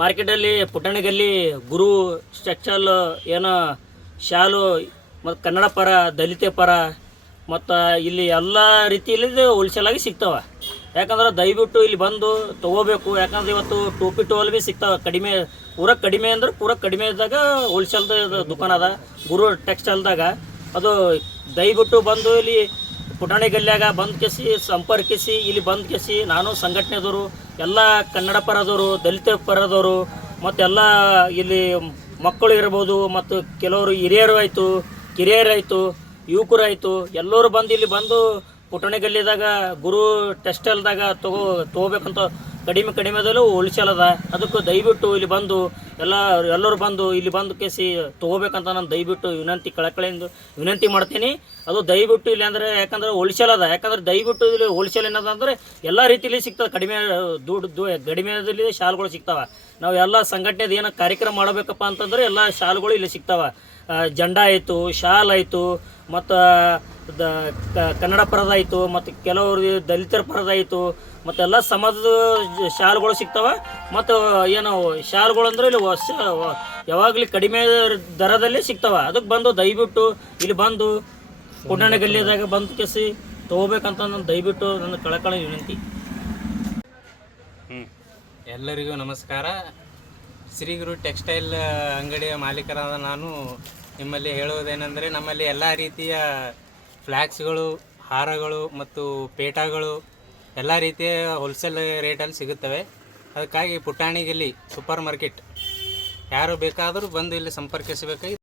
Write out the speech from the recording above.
ಮಾರ್ಕೆಟಲ್ಲಿ ಪುಟಾಣಿಗಲ್ಲಿ ಗುರು ಸ್ಟ್ರಕ್ಚರ್ ಏನೋ ಶಾಲು ಮತ್ತು ಕನ್ನಡ ಪರ ದಲಿತ ಪರ ಮತ್ತು ಇಲ್ಲಿ ಎಲ್ಲ ರೀತಿಯಲ್ಲಿ ಹೋಲ್ಸೇಲಾಗಿ ಸಿಗ್ತಾವೆ. ಯಾಕಂದ್ರೆ ದಯವಿಟ್ಟು ಇಲ್ಲಿ ಬಂದು ತೊಗೋಬೇಕು. ಯಾಕಂದ್ರೆ ಇವತ್ತು ಟೋಪಿ ಟೋಲ್ ಭೀ ಸಿಗ್ತಾವೆ ಕಡಿಮೆ, ಕಡಿಮೆ ಅಂದ್ರೆ ಕಡಿಮೆ ಇದ್ದಾಗ ಹೋಲ್ಸೇಲ್ದ ದುಕಾನ ಅದ ಗುರು ಟೆಕ್ಸ್ಟೈಲ್ದಾಗ. ಅದು ದಯವಿಟ್ಟು ಬಂದು ಇಲ್ಲಿ ಪುಟಾಣಿ ಗಲ್ಯಾಗ ಬಂದು ಕೆಸಿ ಸಂಪರ್ಕಿಸಿ, ಇಲ್ಲಿ ಬಂದು ಕೆಸಿ ನಾನು ಸಂಘಟನೆದವರು ಎಲ್ಲ ಕನ್ನಡ ಪರದವರು, ದಲಿತ ಪರದವರು ಮತ್ತೆಲ್ಲ ಇಲ್ಲಿ ಮಕ್ಕಳು ಇರ್ಬೋದು, ಮತ್ತು ಕೆಲವರು ಹಿರಿಯರು ಆಯಿತು, ಕಿರಿಯರಾಯಿತು, ಯುವಕರಾಯಿತು, ಎಲ್ಲರೂ ಬಂದು ಇಲ್ಲಿ ಬಂದು ಪುಟಾಣಿ ಗಲ್ಲಿದಾಗ ಗುರು ಟೆಕ್ಸ್ಟೈಲ್ದಾಗ ತೊಗೋಬೇಕಂತ ಕಡಿಮೆದಲ್ಲೂ ಹೋಲ್ಸೇಲ್ ಅದ. ಅದಕ್ಕೆ ದಯವಿಟ್ಟು ಇಲ್ಲಿ ಬಂದು ಎಲ್ಲರೂ ಬಂದು ಇಲ್ಲಿ ಬಂದು ಕೇಸಿ ತೊಗೋಬೇಕಂತ ನಾನು ದಯವಿಟ್ಟು ಕಳಕಳಿಯಿಂದ ವಿನಂತಿ ಮಾಡ್ತೀನಿ. ಅದು ದಯವಿಟ್ಟು ಇಲ್ಲಿ ಅಂದರೆ ಯಾಕಂದ್ರೆ ಹೋಲ್ಸೇಲ್ ಅದ. ಯಾಕಂದ್ರೆ ದಯವಿಟ್ಟು ಇಲ್ಲಿ ಹೋಲ್ಸೇಲ್ ಏನದ ಅಂದರೆ ಎಲ್ಲ ರೀತಿಯಲ್ಲಿ ಸಿಗ್ತದೆ. ಕಡಿಮೆದಲ್ಲಿ ಶಾಲ್ಗಳು ಸಿಗ್ತಾವೆ. ನಾವು ಎಲ್ಲ ಸಂಘಟನೆದು ಏನೋ ಕಾರ್ಯಕ್ರಮ ಮಾಡಬೇಕಪ್ಪ ಅಂತಂದ್ರೆ ಎಲ್ಲ ಶಾಲ್ಗಳು ಇಲ್ಲಿ ಸಿಗ್ತಾವೆ. ಜಂಡ ಆಯಿತು, ಶಾಲ್ ಆಯಿತು, ಮತ್ತು ಕನ್ನಡ ಪರದಾಯಿತು, ಮತ್ತು ಕೆಲವರು ದಲಿತರ ಪರದಾಯಿತು, ಮತ್ತೆಲ್ಲ ಸಮಾಜದ ಶಾಲ್ಗಳು ಸಿಗ್ತಾವೆ. ಮತ್ತು ಏನು ಶಾಲ್ಗಳು ಅಂದರೆ ಇಲ್ಲಿ ಯಾವಾಗಲೂ ಕಡಿಮೆ ದರದಲ್ಲಿ ಸಿಗ್ತಾವೆ. ಅದಕ್ಕೆ ಬಂದು ದಯವಿಟ್ಟು ಇಲ್ಲಿ ಬಂದು ಪುಟಾಣಿ ಗಲ್ಲಿದಾಗ ಬಂದು ಕೆಸಿ ತೊಗೋಬೇಕಂತ ನಾನು ದಯವಿಟ್ಟು ನನ್ನ ಕಳಕಳಿ ವಿನಂತಿ. ಎಲ್ಲರಿಗೂ ನಮಸ್ಕಾರ. ಶ್ರೀ ಗುರು ಟೆಕ್ಸ್ಟೈಲ್ ಅಂಗಡಿಯ ಮಾಲೀಕರಾದ ನಾನು ನಿಮ್ಮಲ್ಲಿ ಹೇಳುವುದೇನೆಂದರೆ, ನಮ್ಮಲ್ಲಿ ಎಲ್ಲ ರೀತಿಯ ಫ್ಲ್ಯಾಕ್ಸ್ಗಳು, ಹಾರಗಳು ಮತ್ತು ಪೇಟಾಗಳು ಎಲ್ಲ ರೀತಿಯ ಹೋಲ್ಸೇಲ್ ರೇಟಲ್ಲಿ ಸಿಗುತ್ತವೆ. ಅದಕ್ಕಾಗಿ ಪುಟಾಣಿಗಲ್ಲಿ ಸೂಪರ್ ಮಾರ್ಕೆಟ್ ಯಾರು ಬೇಕಾದರೂ ಬಂದು ಇಲ್ಲಿ ಸಂಪರ್ಕಿಸಬೇಕಾಗಿ